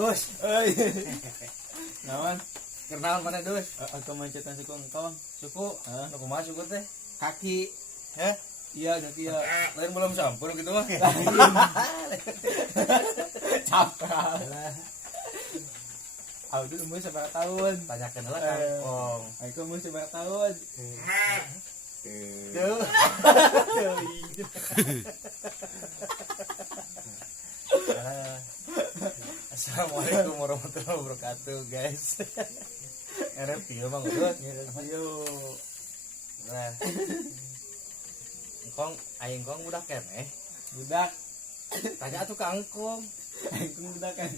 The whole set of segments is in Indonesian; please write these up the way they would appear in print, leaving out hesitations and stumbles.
Dus. Euy. Naon? Kernaon mana dus? Aku mancetan suku engkong. Suku. Nu kumaha suku teh? Kaki. Heh? Iya, kaki ya. Lain belum sampur gitu mah. Capral. Aku umur seberapa tahun? Tanyakeun heula Kangkong. Aku umur seberapa tahun? Tuh. Assalamualaikum warahmatullahi wabarakatuh, guys. Review Bang Udut. Yo. Nah. Engkong aing kong budak keneh. Budak. Tanya atuh ka engkong. Aku budak kan.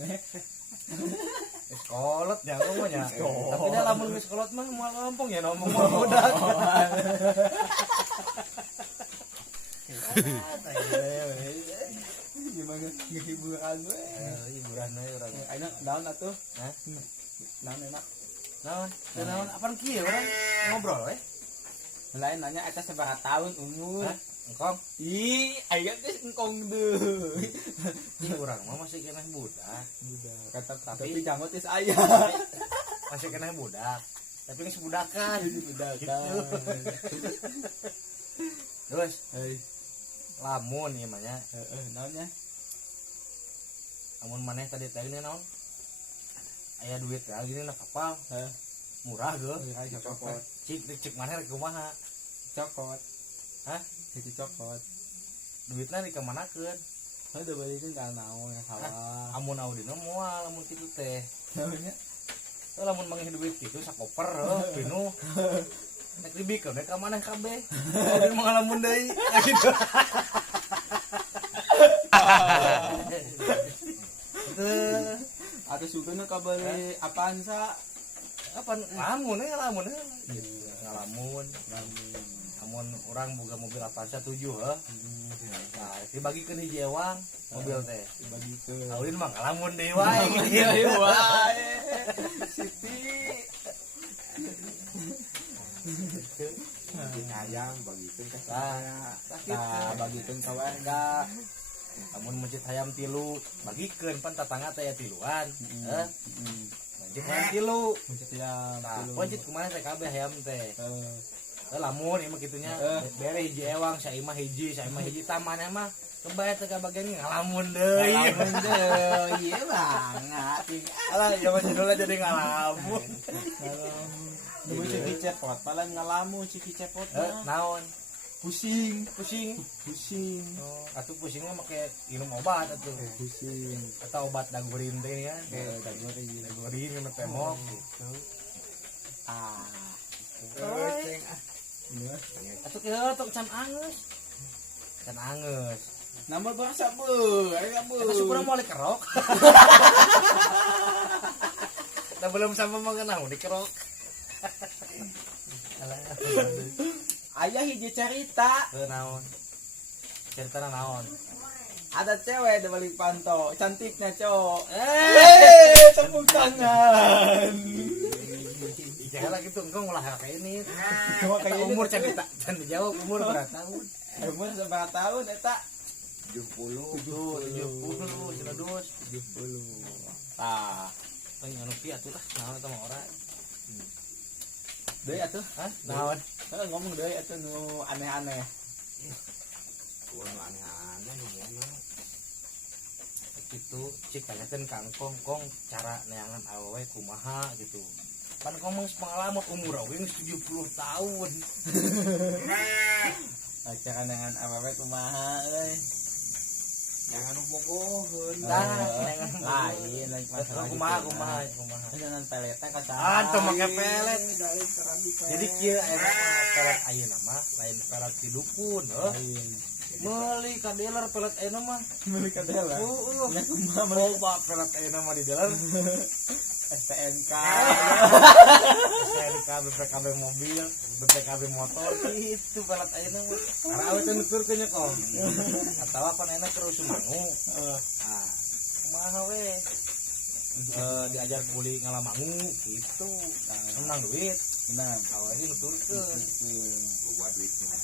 Geus kolot nya ngomong nya. Tapi da lamun geus kolot mah moal ngomong ya ngomong budak. Gimana hiburan we? Hiburan we urang. Aina naon atuh? Hah? Naon enak? Naon? Naon apaan kieu urang ngobrol we? Lain nanya eta seberapa tahun umur? Hah? Engkong? Ih, aya geus engkong deui. Ih urang mah masih keneh budak. Budak. Kata Tapi tapi janggut geus aya. Masih keneh budak. Tapi geus budakan. Budak. Terus Hei, lamun ieu mah nya. naonnya? Amun maneh tadi teh ini naon? Aya duit teh gini na kapal. Heh, Murah geuh. cokot. Cik maneh rek kumaha? Cokot. Hah? Jadi cokot. Duitna dikemanakeun? Udah balikin ka naon yang salah. Amun audina moal lamun kitu teh. Naonnya? Teu lamun mangih duit kitu sakoper pinuh. Nek dibikeun ka maneh kabeh. Audin mah lamun deui. Gitu. Teu Atau sugana kabari apaan sa? apa lamun ngalamun amun orang boga mobil Avanza 7 heuh. Nah, dibagikeun hiji ewang mobil teh. Dibagikeun. Aulin mah ngalamun deui wae. Iya wae. Siti. Ayam bagikeun ka Nah, Nah, bagikeun ka warga. amun mencit hayam 3 bagikeun pan tatangga teh aya 3-an. Heuh. Mencit hayam 3. Mencit ya. Nah, mencit kumaha teh kabeh hayam teh. Lamun ieu mah kitunya bere hiji ewang, saimah hiji tamannya mah kebayang teh kabagian ngalamun deui. Ngalamun deui. Iya banget. Alah, zaman judulnya jadi ngalamun. Demi ciki cepot, malah ngalamun ciki cepot. Naon? Pusing. Oh, atuh pusing mah make minum obat atuh. Pusing. Atau obat dagurin teh kan. Dagurin minum temok gitu. Ah. Atuh kieu atuh can angeus. Can angeus. Nama berasa bu, ayo bu. Eta syukurna moal dikerok. Da belum sama mengenal dikerok. Ayah hiji cerita. Naon? Ceritana naon? Ada cewek di balik panto, cantiknya cowok. Tepuk tangan. Jangan lagi tuh engkau ngolah kayak ini. Cuma Eta kayak umur can dijawab umur berapa tahun? Umur seberapa tahun eta? 70 70 cenah dus 70. Tah, tanya anu kieu atuh lah naon eta mah orang. deui atuh. Hah? Naon? Ngomong deui atuh nu aneh-aneh. gua aneh-aneh ngomongna Gitu cik tanyakeun ka engkong kong cara neangan awewe kumaha gitu. Pan ngomong pengalaman umur we geus 70 tahun. Cara dengan awewe kumaha euy. jangan bogoheun Neangan Lain masalah kumaha. Jangan peletnya ka Antum make pelet. dari terabi Jadi kieu aya pelet ayeuna mah lain pelet di dukun heuh. Meuli ka dealer pelet ayeuna mah. Milik adalah. Nya kumaha loba pelet ayeuna mah di dealer. STNK. STNK BPKB mobil, BPKB motor itu pelet ayeuna mah. Karena awet teh nuturkeun nya kong. Atawa pan enak terus sumangu. Ah, kumaha we? Diajar kuli ngalamangu gitu. Menang duit. Benar. Awalnya nuturkeun. gua duitnya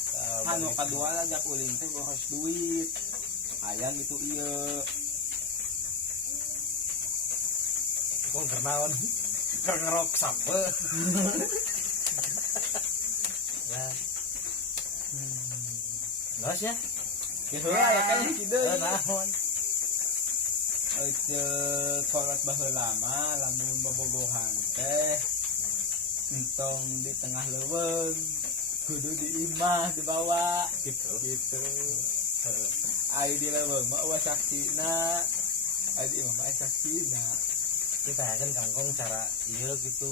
Anu kadua lajak ulin teh boros duit. Hayang gitu ieu. kok kernaon ngerok sape lah nggak ya Gitu lah kan kitu. naon Kolot baheula mah lamun bobogohan teh entong di tengah leuweung kudu di imah dibawa gitu. Ai di leuweung mah eueuh saksina. Ai di imah mah saksina. kita kan kangkong cara iya gitu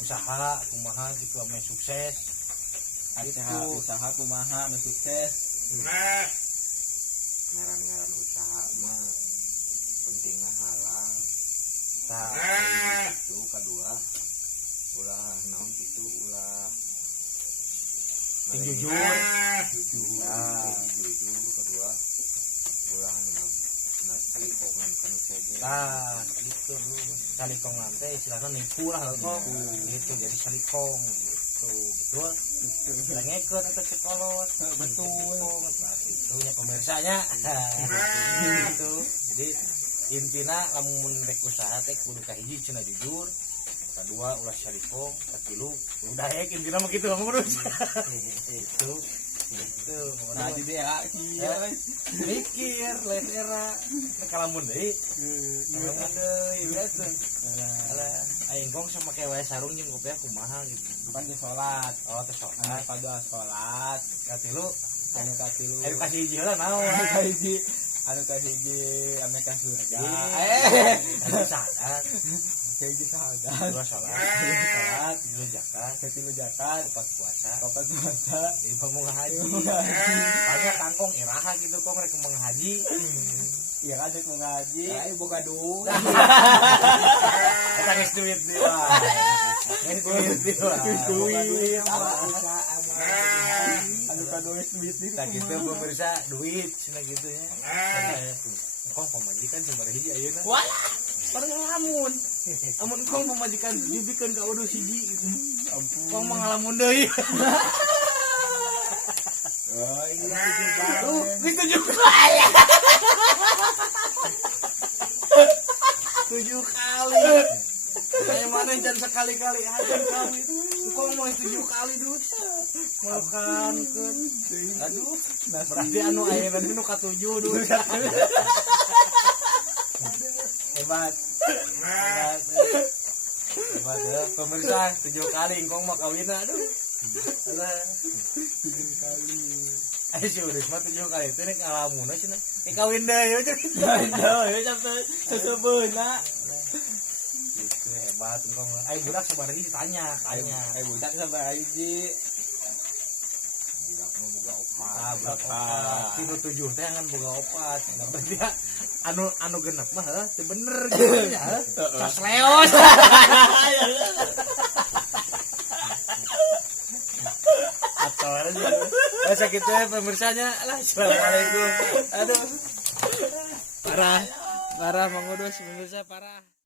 usaha kumaha gitu ame sukses Usaha kumaha anu sukses. ngaran-ngaran usaha mah pentingna halal tah itu kedua ulah naon gitu ulah jujur jujur kedua ulah kalikongan kan saja tah gitu salikongan teh istilahnya nipu lah kok gitu jadi salikong gitu betul kita ngekot atau cekolot betul nah gitu ya pemirsanya gitu jadi intina lamun rek usaha teh kudu kahiji cenah jujur kedua ulah salikong katilu udah intina mah gitu ngurus itu Nah di daerah ya mikir lain era kalamun deui kalamun deui gitu alah aing gong sama kayak wae sarung jeung kopiah kumaha gitu Pan di sholat. oh teh sok Anu pada sholat. katilu Anu katilu. ayo kasih hiji heula naon Anu kahiji ame ka surga. anu sadat Kahiji sahadat. dua salat Sholat. tilu zakat Ketilu zakat. opat puasa Papat puasa. lima mau ngahaji banyak kangkong iraha gitu kok rek mau ngahaji Iya kan mau ngaji. ayo boga duit eta geus duit deui geus duit deui Anu ka duit nih. tak gitu pemirsa duit cenah gitu ya kong pemajikan sabaraha hiji ayeuna walah padahal amun kong pemajikan jubikeun ka udah hiji kong mangalamun deui Oh iya itu tuh geus 7 kali kayak mana jangan sekali-kali aja kawin kong mau 7 kali dus makan kan aduh berarti anu ayeuna teh nu ka-7 dus hebat ya pemirsa 7 kali engkong mah kawinna aduh alah 7 kali. ayo sih udah cuma 7 kali itu nih ngalamun aja nih kawin deh ya Ya sampai sesebeuna. itu hebat engkong ayo budak sabaraha ditanya Ayo budak sabar hiji. budak mah boga opat budak opat tinu 7 teh ngan boga opat nah berarti ya anu genep mah heuh teu bener gitu nya tos leos atau aja masa gitu ya pemirsanya lah assalamualaikum aduh parah mangudus pemirsa parah.